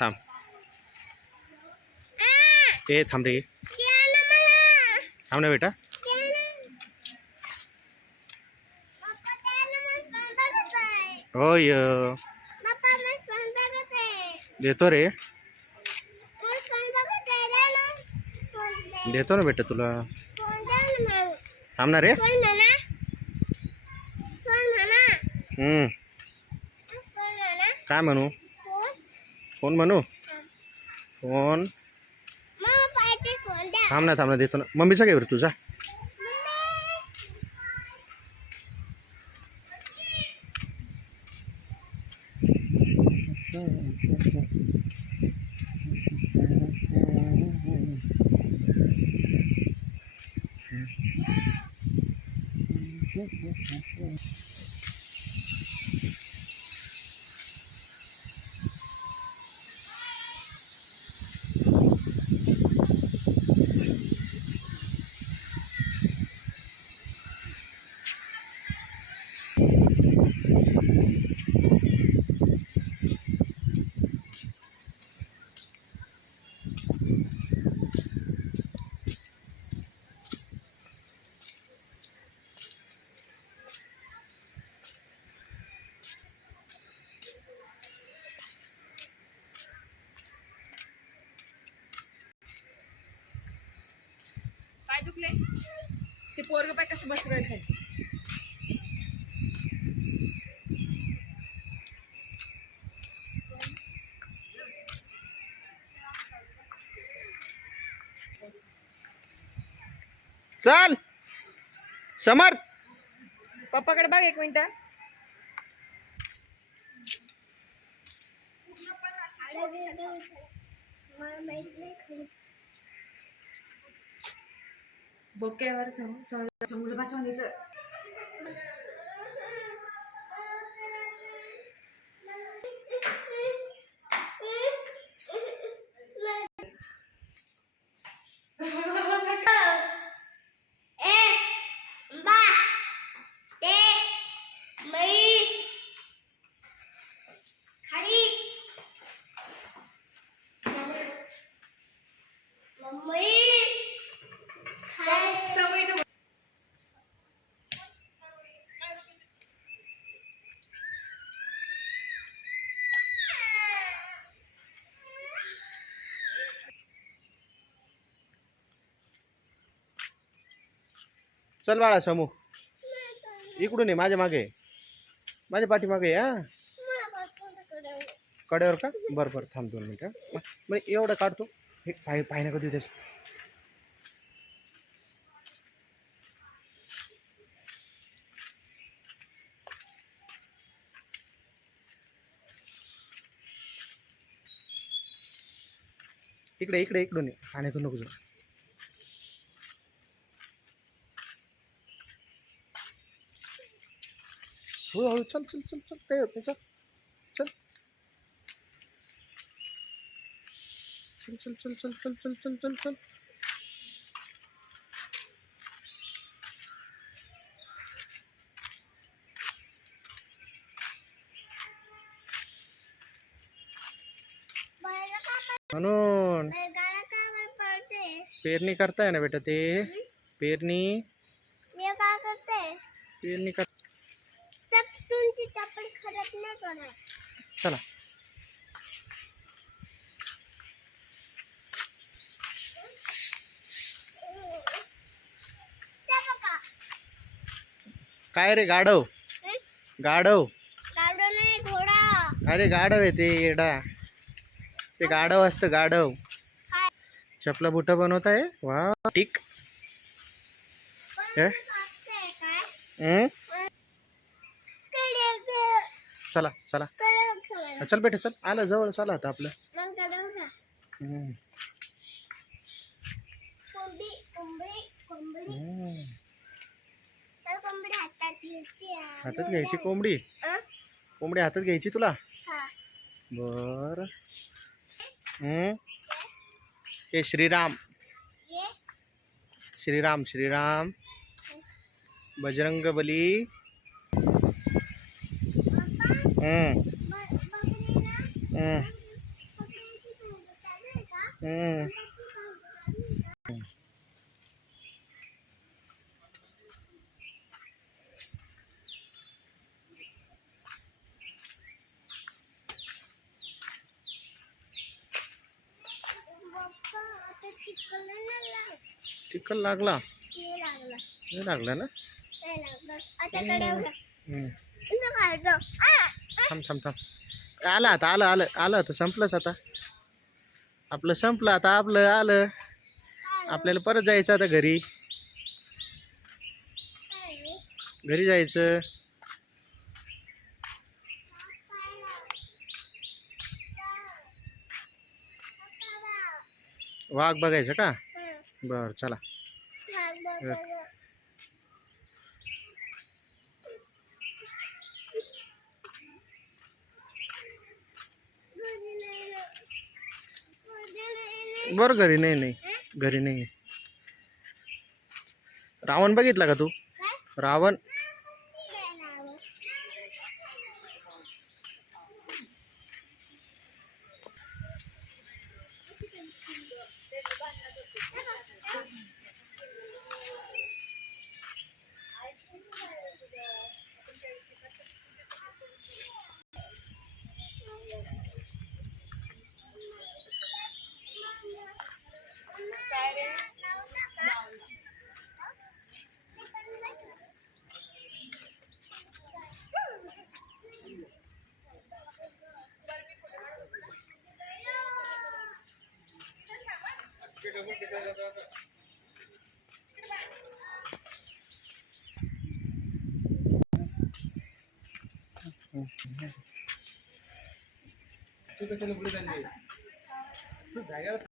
थांब. ए थांब रे. थांब ना बेटा. होय देतो रे. देतो ना बेटा तुला. थांब ना रे. काय म्हणू. फोन म्हणू. फोन थांब ना देतो ना. मम्मीचा घे बरं तुझा. पाय दुखले ते पोरग पाय कसं बसलं खाली. चल समर. पप्पाकडे बघ 1 मिनिट. बोक्यावर समोर बसवणीचं. चल बाळा समू. इकडून ये माझ्या मागे. माझ्या पाठीमागे या. कड्यावर का. बरं बरं थांब 2 मिनिटं. मग एवढं काढतो. हे पाय ना कधी त्याच. इकडे इकडे इकडून ये. पाण्यातून नको जाऊ. हळूहळू चल चल चल चल. काही होत नाही. चल चल चल चल चल चल चल चल चल चल. म्हणून पेरणी करताय ना बेटा. ते पेरणी पेरणी कर. चला काय रे गाढव. गाढव. अरे गाढव आहे ते येडा. ते गाढव असतं गाढव. चपला बुटा बनवत आहे. वा ठीक. चला चला चल बेटा चल. आलं जवळ. चला आता आपलं. हातात घ्यायची कोंबडी. कोंबडी हातात घ्यायची तुला. बर. हे श्रीराम. श्रीराम श्रीराम. बजरंग बली. हम्म. चिखल लागला नाही लागला ना. हम्म. थांब थांब थांब आलं आता आलं आलं आलं आता संपलंच आता आपलं संपलं आता आपलं आलं आपल्याला परत जायचं आता घरी घरी जायचं. वाघ बघायचं का बर चला. बर घरी नाही नाही घरी नाही. रावण बघितला का तू रावण काय रे तू कशाला पुढे चालली? तू जागेवर